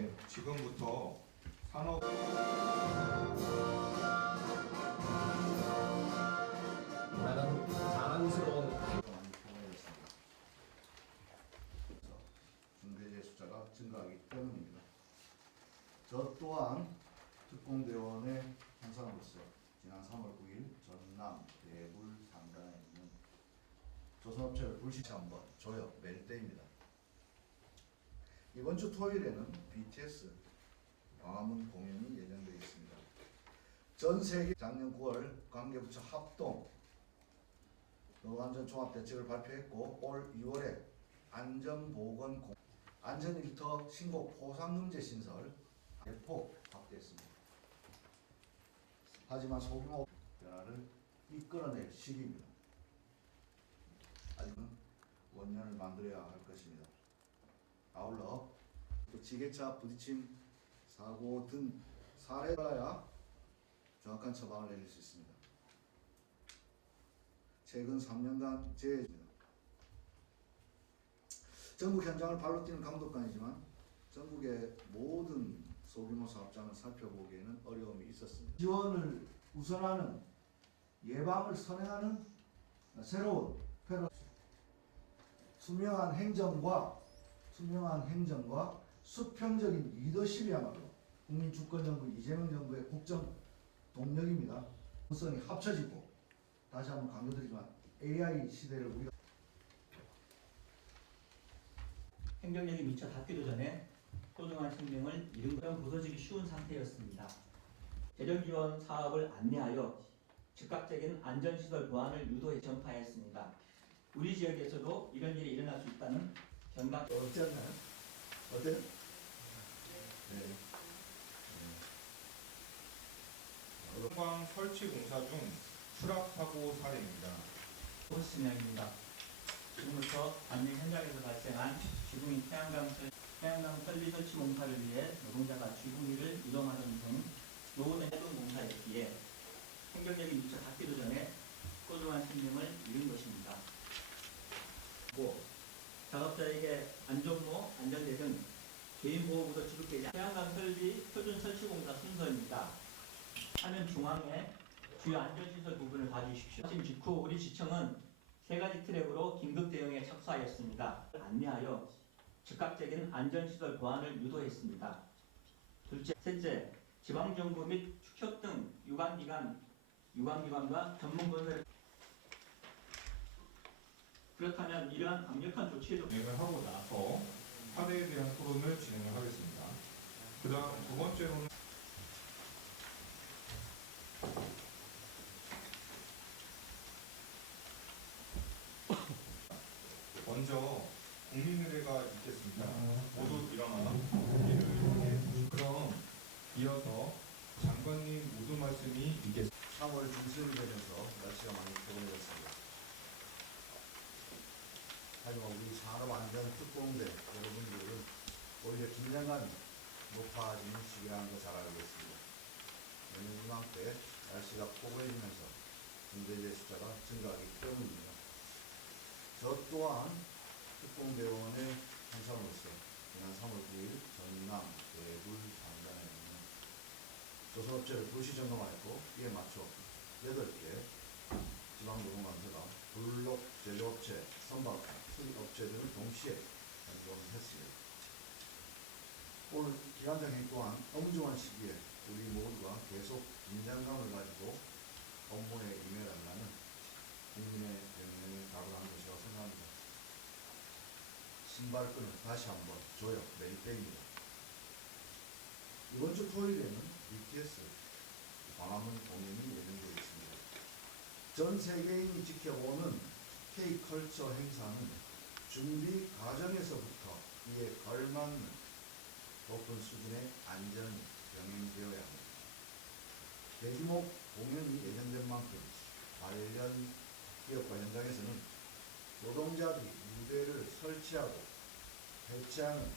네, 지금부터 산업 나는 자랑스러운 많이 변화했습니다. 중대재해 숫자가 증가하기 때문입니다. 저 또한 특공대원의 형사로서 지난 3월 9일 전남 대불 상단에 있는 조선업체를 불시시 한번 조역 멜 때입니다. 이번 주 토요일에는 BTS 광화문 공연이 예정되어 있습니다. 전 세계 작년 9월 관계부처 합동 노안전종합대책을 발표했고 올 2월에 안전보건 안전일터 신고 포상금제 신설 대폭 확대했습니다. 하지만 소규모 변화를 이끌어낼 시기입니다. 아직은 원년을 만들어야 할 것입니다. 아울러 또 지게차 부딪힘 사고 등 사례라야 정확한 처방을 내릴 수 있습니다. 최근 3년간 재해입니다. 전국 현장을 발로 뛰는 감독관이지만 전국의 모든 소규모 사업장을 살펴보기에는 어려움이 있었습니다. 지원을 우선하는 예방을 선행하는 새로운 투명한 행정과 수평적인 리더십이야말로 국민 주권 정부 이재명 정부의 국정 동력입니다. 성이 합쳐지고 다시 한번 강조드리지만 AI 시대를 우리가 행정력이 미처 닿기도 전에 소중한 생명을 잃은 것은 부서지기 쉬운 상태였습니다. 재정지원 사업을 안내하여 즉각적인 안전시설 보완을 유도해 전파했습니다. 우리 지역에서도 이런 일이 일어날 수 있다는 경각. 어떻지 않나요? 어때요? 네. 관광 설치 공사 중 추락 사고 사례입니다. 호스진영입니다. 지금부터 안내 현장에서 발생한 지붕 태양광 설비 설치 공사를 위해 노동자가 지붕 위를 이동하던 중 노후된 해동 공사였기에 행정력이 미처 닿기도 전에 소중한 생명을 잃은 것입니다. 작업자에게 안전모, 안전대 등 개인보호부도 지급되지 않은 태양광 설비 표준 설치 공사 순서입니다. 화면 중앙에 주요 안전시설 부분을 봐주십시오. 마침 직후 우리 지청은 세 가지 트랙으로 긴급 대응에 착수하였습니다. 안내하여 즉각적인 안전시설 보완을 유도했습니다. 셋째, 지방정부 및 축협 등 유관기관과 전문건설. 그렇다면 이러한 강력한 조치를 진행을 하고 나서 사례에 대한 토론을 진행을 하겠습니다. 그 다음 두 번째로는 먼저 국민의례가 있겠습니다. 모두 일어나 그럼 이어서 장관님 모두 말씀이 있겠습니다. 3월 중순이 되면서 날씨가 많이 더워졌습니다. 하지만 우리 산업안전특공대 여러분들은 오히려 긴장감이 높아지는 시기라는 걸 잘 알고 있습니다. 내년 이맘때 날씨가 포근해지면서 중대재해 숫자가 증가하기 때문입니다. 저 또한 특공대원의 형사로서 지난 3월 9일 전남 대불 상단에 있는 조선업체를 불시 점검하였고 이에 맞춰 8개 지방노동감사가 블록 제조업체, 선박, 수입업체 등을 동시에 점검했습니다. 오늘 기관장님 또한 엄중한 시기에 우리 모두가 계속 긴장감을 가지고 업무에 임해달라는 국민의 명령에 답을 한 것이라고 생각합니다. 신발끈을 다시 한번 조역 멜 때입니다. 이번 주 토요일에는 BTS 광화문 공연이 예정되어 있습니다. 전 세계인이 지켜보는 K-컬처 행사는 준비 과정에서부터 이에 걸맞는 높은 수준의 안전이 병행되어야 합니다. 대규모 공연이 예정된 만큼 관련 기업과 현장에서는 노동자들이 무대를 설치하고 배치하는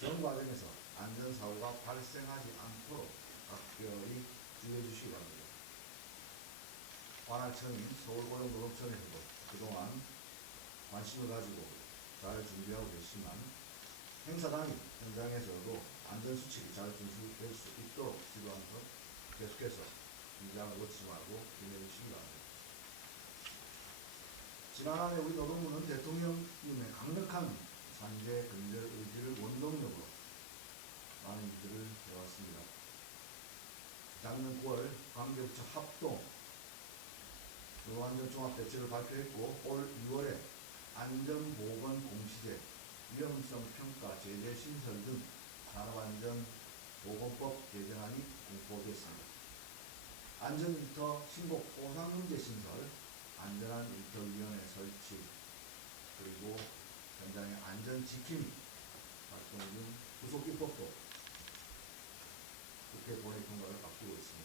전 과정에서 안전사고가 발생하지 않도록 각별히 주의해 주시기 바랍니다. 관할청인 서울고용노동청에서도 그동안 관심을 가지고 잘 준비하고 계시지만 행사당일 현장에서도 안전수칙이 잘 준수될 수 있도록 지도하는 것 계속해서 긴장을 놓치지 말고 기대해 주시기 바랍니다. 지난해 우리 노동부는 대통령님의 강력한 산재 근절 의지를 원동력으로 많은 일들을 해왔습니다. 작년 9월 관계부처 합동 노안전종합대책을 발표했고 올 2월에 안전보건 공시제, 위험성 평가 제재 신설 등 산업안전보건법 개정안이 공포됐습니다. 안전일터 신고 보상문제 신설, 안전한 일터위원회 설치, 그리고 현장의 안전지킴이 활동 등 구속입법도 국회 본회의 통과를 앞두고 있습니다.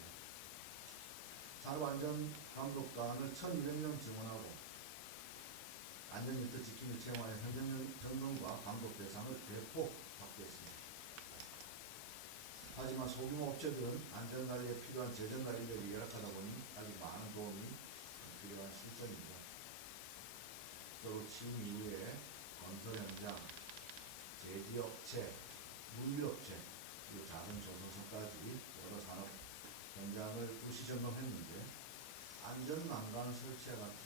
산업안전감독관을 1,200명 지원하고 안전일터 지킴이 채용하여 현장 점검과 감독 대상을 대폭 확대했습니다. 하지만 소규모 업체들은 안전관리에 필요한 재정과 인력이 열악하다 보니 아직 많은 도움이 필요한 실정입니다. 또 취임 이후에 건설 현장, 제지업체, 물류업체, 그리고 작은 조선소까지 여러 산업 현장을 부시 점검했는데 안전난간 설치와 같은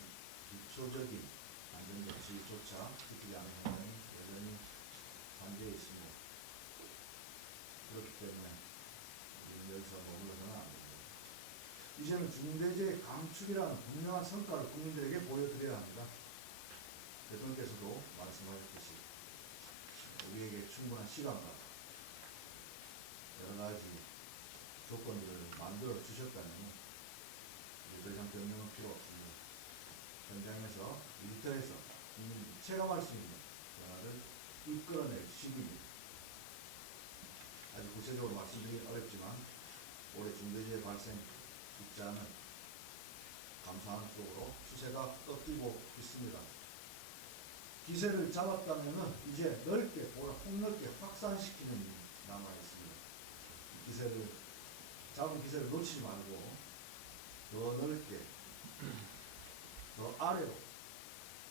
기초적인 안전조치조차 지키지 않은 현장이 여전히 산재해 있습니다. 그렇기 때문에 우리는 여기서 머물러서는 안 됩니다. 이제는 중대재해 감축이라는 분명한 성과를 국민들에게 보여드려야 합니다. 대통령께서도 말씀하셨듯이 우리에게 충분한 시간과 여러 가지 조건들을 만들어 주셨다면 더 이상 변명은 필요 없습니다. 현장에서, 일터에서 국민들이 체감할 수 있는 변화를 이끌어낼 시기입니다. 아주 구체적으로 말씀드리기 어렵지만 올해 중대재해 발생 숫자는 감소하는 쪽으로 추세가 꺾이고 있습니다. 기세를 잡았다면 이제 넓게, 폭넓게 확산시키는 일이 남아있습니다. 잡은 기세를 놓치지 말고 더 넓게, 더 아래로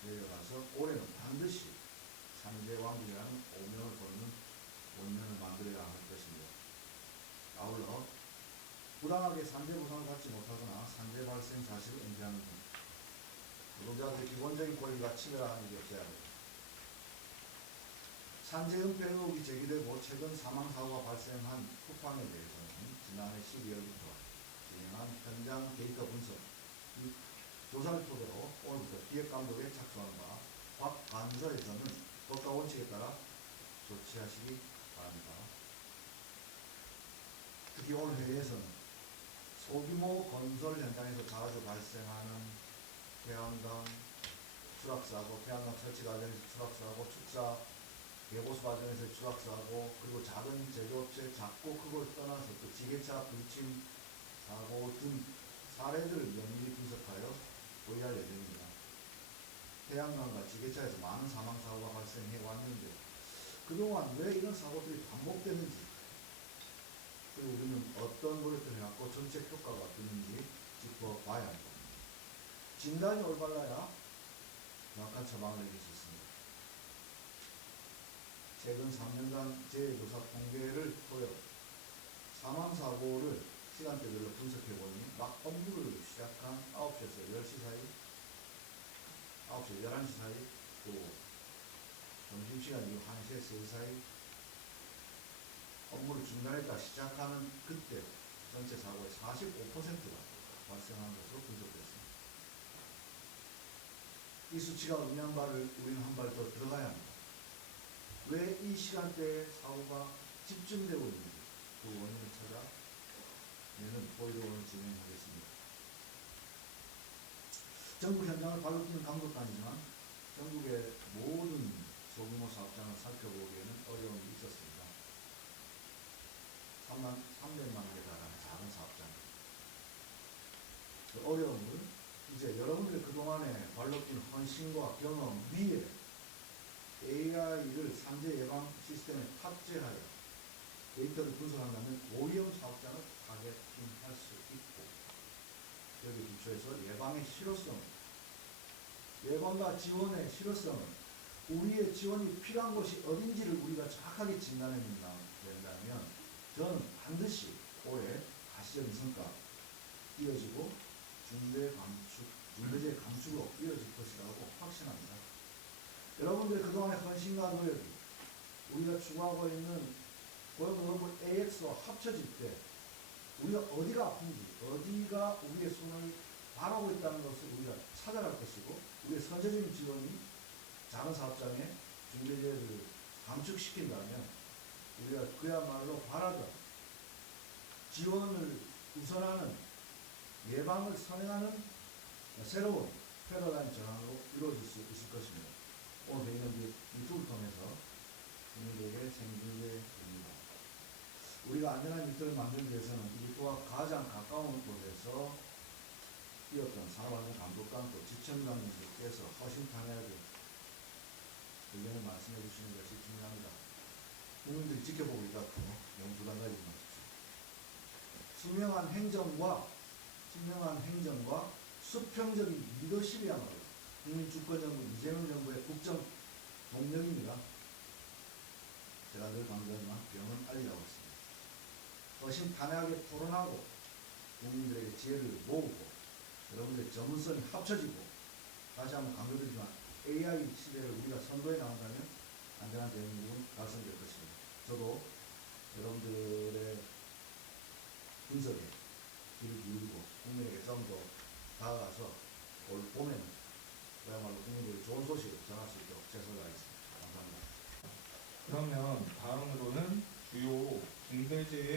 내려가서 올해는 반드시 산재왕국이라는 오명을 걸는 원년을 만들어야 할 것입니다. 아울러 부당하게 산재보상을 받지 못하거나 산재 발생 사실을 은폐하는 등 노동자들의 기본적인 권리가 침해라는 일이 없어야 합니다. 산재 은폐 의혹이 제기되고 최근 사망사고가 발생한 쿠팡에 대해서는 지난해 12월부터 진행한 현장 데이터 분석, 이 조사를 토대로 오늘부터 기획감독에 착수하는 바, 각 간서에서는 법과 원칙에 따라 조치하시기 바랍니다. 특히 오늘 회의에서는 소규모 건설 현장에서 자주 발생하는 태양광 추락사고, 태양광 설치 과정에서 추락사고, 축사 개보수 과정에서 추락사고, 그리고 작은 제조업체 작고 크고를 떠나서 또 지게차 불침 사고 등 사례들을 면밀히 분석하여 보유할 예정입니다. 태양광과 지게차에서 많은 사망사고가 발생해 왔는데 그동안 왜 이런 사고들이 반복되는지, 그리고 우리는 어떤 노력을 해왔고 정책 효과가 어땠는지 짚어봐야 합니다. 진단이 올바라야 정확한 처방을 내릴 수 있습니다. 최근 3년간 재해조사 통계를 토대로 사망사고를 시간대별로 분석해보니 막 업무를 시작한 9시에서 10시 사이, 9시에서 11시 사이, 또 점심시간 이후 1시에서 3시 사이, 업무를 중단했다 시작하는 그때 전체 사고의 45%가 발생하는 것으로 분석됐습니다. 이 수치가 의미한 바를 우리는 한 발 더 들어가야 합니다. 왜 이 시간대에 사고가 집중되고 있는지 그 원인을 찾아내는 보이로 오늘 진행하겠습니다. 전국 현장을 발로 뛰는 감독관이지만 전국의 모든 소규모 사업장을 살펴보기에는 어려움이 있었습니다. 300만 개에 달하는 작은 사업장. 그 어려움을 이제 여러분들의 그동안의 발로 뛴 헌신과 경험 위에 AI를 산재 예방 시스템에 탑재하여 데이터를 분석한다면 고위험 사업장을 타겟팅할 수 있고, 여기 기초해서 예방의 실효성, 예방과 지원의 실효성을 우리의 지원이 필요한 곳이 어딘지를 우리가 정확하게 진단해낸다면 저는 반드시 올해 가시적인 성과 이어지고 중대재해 감축으로 이어질 것이라고 확신합니다. 여러분들의 그동안의 헌신과 노력이 우리가 추구하고 있는 고용노동부 AX와 합쳐질 때 우리가 어디가 아픈지, 어디가 우리의 손을 바라고 있다는 것을 우리가 찾아갈 것이고, 우리의 선제적인 지원이 작은 사업장의 중대재해를 감축시킨다면 우리가 그야말로 바라던 지원을 우선하는 예방을 선행하는 새로운 패러다임 전환으로 이루어질 수 있을 것입니다. 오늘 회의는 유튜브를 통해서 국민들에게 생중계됩니다. 우리가 안전한 일터를 만들기 위해서는 이곳과 가장 가까운 곳에서 뛰었던 산업안전 감독관 또 지청장님들께서 허심탄회하게 의견을 말씀해 주시는 것이 중요합니다. 국민들이 지켜보고 있다고 너무 부담 가지지 마십시오. 투명한 행정과 수평적인 리더십이야말로 국민 주권정부 이재명 정부의 국정 동력입니다. 제가 늘 강조하지만 병은 알리라고 했습니다. 허심탄회하게 토론하고 국민들에게 지혜를 모으고 여러분들의 전문성이 합쳐지고, 다시 한번 강조드리지만 AI 시대를 우리가 선도해 나간다면 안전한 대한민국은 달성될 것입니다. 저도 여러분들의 분석에 귀를 기울이고 국민에게 좀 더 다가가서 올 봄에는 그야말로 국민들의 좋은 소식을 전할 수 있도록 최선을 다하겠습니다. 감사합니다. 그러면 다음으로는 주요 중대재해